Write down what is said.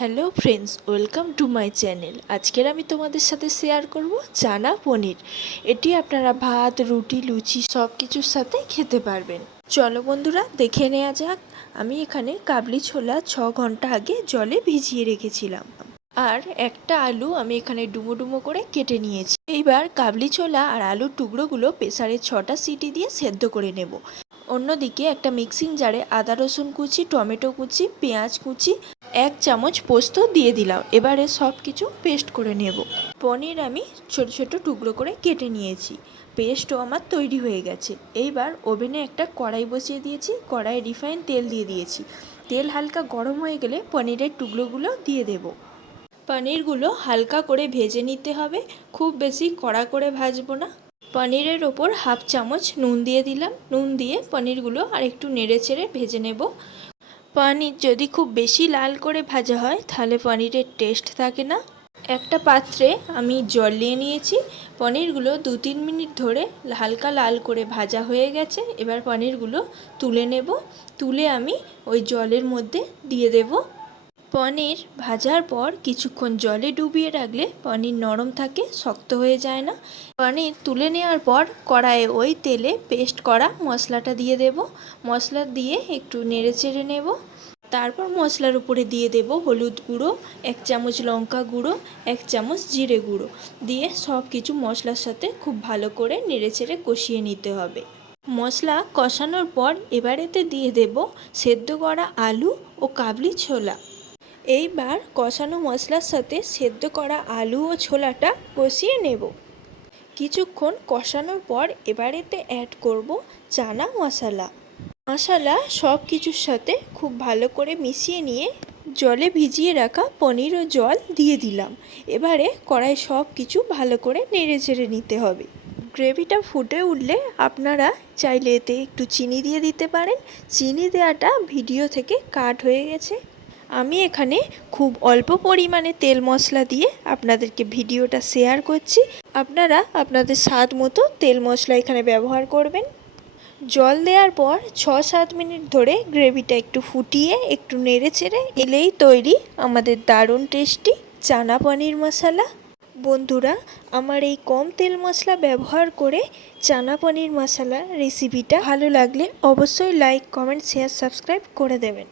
Hello friends, welcome to my channel. আজকের আমি তোমাদের সাথে শেয়ার করব চানা পনির। এটি আপনারা ভাত, রুটি, লুচি সব কিছুর সাথে খেতে পারবেন। চলো বন্ধুরা, দেখে নেওয়া যাক। আমি এখানে কাবলি ছোলা 6 ঘন্টা আগে জলে ভিজিয়ে রেখেছিলাম। আর একটা আলু আমি এখানে ডুমো ডুমো করে কেটে নিয়েছি। এইবার কাবলি ছোলা আর আলুর টুকরোগুলো প্রেসারে 6টা সিটি দিয়ে সেদ্ধ করে নেব। অন্যদিকে একটা মিক্সিং জারে আদা রসুন কুচি, টমেটো কুচি, পেঁয়াজ কুচি, 1 চামচ পোস্ত দিয়ে দিলাম। এবারে সব কিছু পেস্ট করে নেব। পনির আমি ছোট ছোট টুকরো করে কেটে নিয়েছি। পেস্টও আমার তৈরি হয়ে গেছে। এইবার ওভেনে একটা কড়াই বসিয়ে দিয়েছি। কড়াইয়ে রিফাইন তেল দিয়ে দিয়েছি। তেল হালকা গরম হয়ে গেলে পনিরের টুকরোগুলো দিয়ে দেব। পনিরগুলো হালকা করে ভেজে নিতে হবে, খুব বেশি কড়া করে ভাজবো না। পনিরের ওপর 1/2 চামচ নুন দিয়ে দিলাম। নুন দিয়ে পনিরগুলো আর একটু নেড়ে চেড়ে ভেজে নেব। পনির যদি খুব বেশি লাল করে ভাজা হয় তাহলে পনিরের টেস্ট থাকে না। একটা পাত্রে আমি জল নিয়ে নিয়েছি। পনিরগুলো 2-3 মিনিট ধরে হালকা লাল করে ভাজা হয়ে গেছে। এবার পনিরগুলো তুলে নেব। তুলে আমি ওই জলের মধ্যে দিয়ে দেব। পনির ভাজার পর কিছুক্ষণ জলে ডুবিয়ে রাখলে পনির নরম থাকে, শক্ত হয়ে যায় না। পনির তুলে নেওয়ার পর কড়াইয়ে ওই তেলে পেস্ট করা মশলাটা দিয়ে দেব। মশলা দিয়ে একটু নেড়ে চেড়ে নেব। তারপর মশলার উপরে দিয়ে দেব হলুদ গুঁড়ো, 1 চামচ লঙ্কা গুঁড়ো, 1 চামচ জিরে গুঁড়ো দিয়ে সব কিছু মশলার সাথে খুব ভালো করে নেড়ে চেড়ে কষিয়ে নিতে হবে। মশলা কষানোর পর এবারেতে দিয়ে দেব সেদ্ধ করা আলু ও কাবলি ছোলা। এইবার কষানো মশলার সাথে সেদ্ধ করা আলু ও ছোলাটা কষিয়ে নেব। কিছুক্ষণ কষানোর পর এবারেতে অ্যাড করব চানা মশলা। মশলা সব কিছুর সাথে খুব ভালো করে মিশিয়ে নিয়ে জলে ভিজিয়ে রাখা পনির ও জল দিয়ে দিলাম। এবারে কড়াই সব কিছু ভালো করে নেড়ে চেড়ে নিতে হবে। গ্রেভিটা ফুটে উঠলে আপনারা চাইলে এতে একটু চিনি দিয়ে দিতে পারেন। চিনি দেওয়াটা ভিডিও থেকে কাট হয়ে গেছে। আমি এখানে খুব অল্প পরিমাণে তেল মশলা দিয়ে আপনাদেরকে ভিডিওটা শেয়ার করছি। আপনারা আপনাদের স্বাদ মতো তেল মশলা এখানে ব্যবহার করবেন। জল দেওয়ার পর 6-7 মিনিট ধরে গ্রেভিটা একটু ফুটিয়ে একটু নেড়ে চেড়ে এলেই তৈরি আমাদের দারুণ টেস্টি চানা পনির মশলা। বন্ধুরা, আমার এই কম তেল মশলা ব্যবহার করে চানা পনির মশলা রেসিপিটা ভালো লাগলে অবশ্যই লাইক, কমেন্ট, শেয়ার, সাবস্ক্রাইব করে দেবেন।